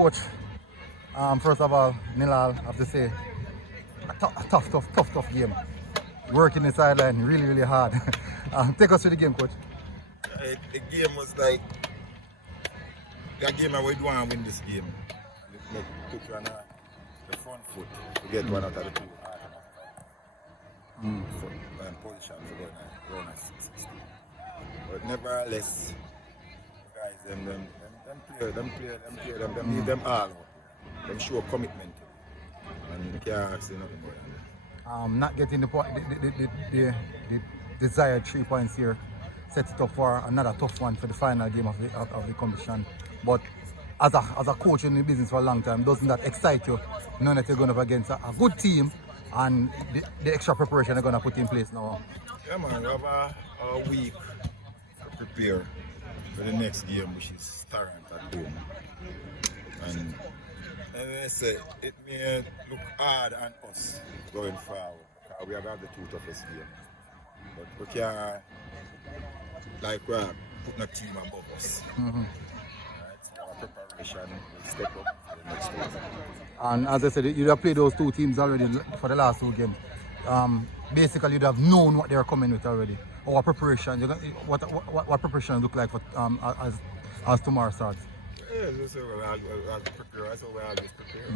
Coach, first of all, Nilal, I have to say, a tough game. Working the sideline really hard. Take us to the game, Coach. The game was like that game I would want to win this game. Like, put you on the front foot to get one out of the two. Position to go on 60. But nevertheless, guys, them leave them all out. Them show commitment. And you can't ask nothing more than that. Not getting the desired 3 points here sets it up for another tough one for the final game of the competition. But as a coach in the business for a long time, doesn't that excite you? Knowing that you're going up against a good team and the extra preparation they're going to put in place now. Yeah, man, we have a week to prepare for the next game, which is Tarrant at home. And I say, it may look hard on us going forward, because we have the two toughest games. But we can't, like, we're putting a team above us. Right? So our preparation will step up for the next game. And as I said, you have played those two teams already for the last two games. Basically, you'd have known what they're coming with already. Or preparation, what preparation look like for as tomorrow starts? Yeah, that's how we'll prepare. That's how we always prepare.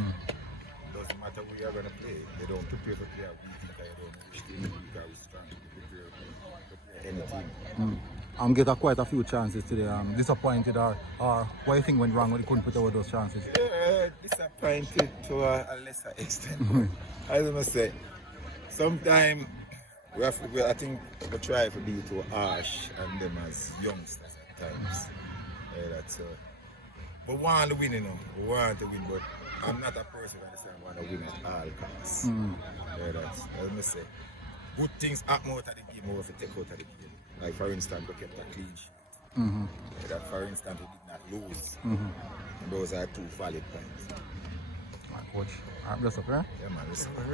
Doesn't matter who you are going to play. They don't prepare for play a week because you don't know which team you are strong. They prepare any team. Get quite a few chances today. Disappointed or what do you think went wrong when you couldn't put over those chances? Yeah, disappointed to a lesser extent. I don't know, say, sometimes I think we try to be too harsh on them as youngsters at times. That's we want to win, you know. We want to win, but I'm not a person who understand want to win at all costs. That's as I say. Good things happen out of the game, we have to take out of the game. Like for instance, we kept a clean sheet. That for instance, we did not lose. And those are two valid points. Coach, bless up, eh? Yeah, man.